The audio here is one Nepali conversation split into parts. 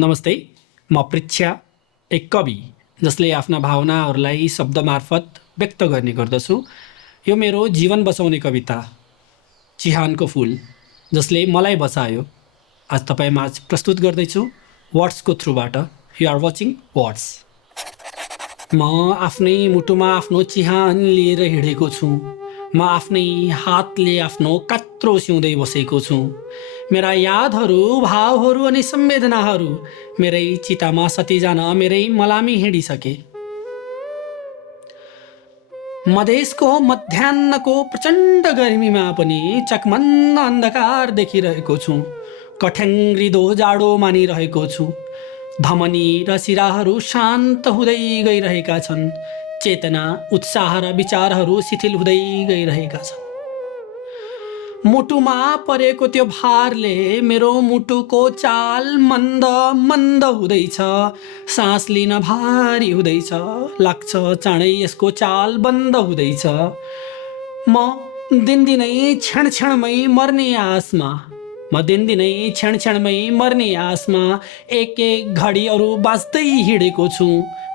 नमस्ते, म पृच्छा, एक कवि जसले आफ्ना भावनाहरूलाई शब्द मार्फत व्यक्त गर्ने गर्दछु। यो मेरो जीवन बचाउने कविता चिहानको फुल जसले मलाई बचायो आज तपाईमाझ प्रस्तुत गर्दैछु वर्ड्सको थ्रुबाट। You are watching words. म आफ्नै मुटुमा आफ्नो चिहान लिएर हिँडेको छु। म आफ्नै हातले आफ्नो कात्रो सिउँदै बसेको छु। मेरा यादहरू, भावहरू अनि संवेदनाहरू मेरै चितामा सतिजान मेरै मलामी हिँडिसके। मधेसको मध्याह्नको प्रचण्ड गर्मीमा पनि चकमन्न अन्धकार देखिरहेको छु। कठ्याङ्ग्रिदो जाडो मानिरहेको छु। धमनी र सिराहरू शान्त हुँदै गइरहेका छन्। चेतना, उत्साह र विचारहरू शिथिल हुँदै गइरहेका छन्। मुटुमा परेको त्यो भारले मेरो मुटुको चाल मन्द मन्द हुँदैछ। सास लिन भारी हुँदैछ। लाग्छ चाँडै यसको चाल बन्द हुँदैछ। म दिनदिनै क्षणक्षणमै मर्ने आसमा, मर्ने आसमा एक एक घडी अरू बाँच्दै हिँडेको छु।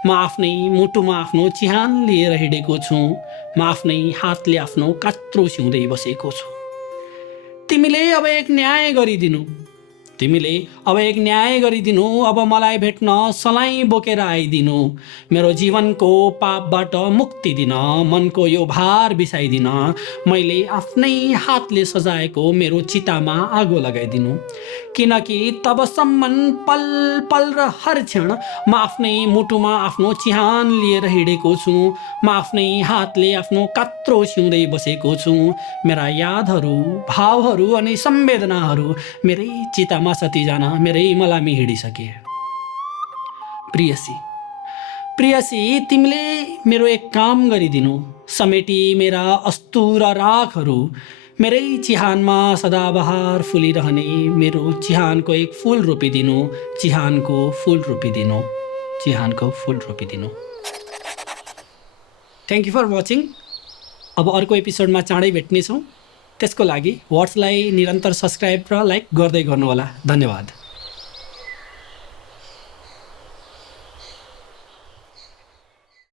म आफ्नै मुटुमा आफ्नो चिहान लिएर हिँडेको छु। म आफ्नै हातले आफ्नो कात्रो सिउँदै बसेको छु। तिमीले अब एक न्याय गरिदिनु। अब मलाई भेट्न सलाई बोकेर आइदिनु। मेरो जीवनको पापबाट मुक्ति दिन, मनको यो भार बिसाइदिन। मैले आफ्नै हातले सजाएको मेरो चितामा आगो लगाइदिनु। किनकि तबसम्म पल पल र हर क्षण म आफ्नै मुटुमा आफ्नो चिहान लिएर हिँडेको छु। म आफ्नै हातले आफ्नो कात्रो सिउँदै बसेको छु। मेरा यादहरू, भावहरू अनि संवेदनाहरू मेरै चितामा सतिजान मेरै मलामी हिँडिसके। प्रियसी, तिमीले मेरो एक काम गरिदिनु। समेटी मेरा अस्तु र राखहरू मेरै चिहानमा सदाबहार फुलिरहने मेरो चिहानको एक फुल रोपिदिनु। चिहानको फुल रोपिदिनु। Thank you for watching. अब अर्को एपिसोडमा चाँडै भेट्नेछौँ। त्यसको लागि वर्ड्सलाई निरन्तर सब्सक्राइब र लाइक गर्दै गर्नुहोला। धन्यवाद।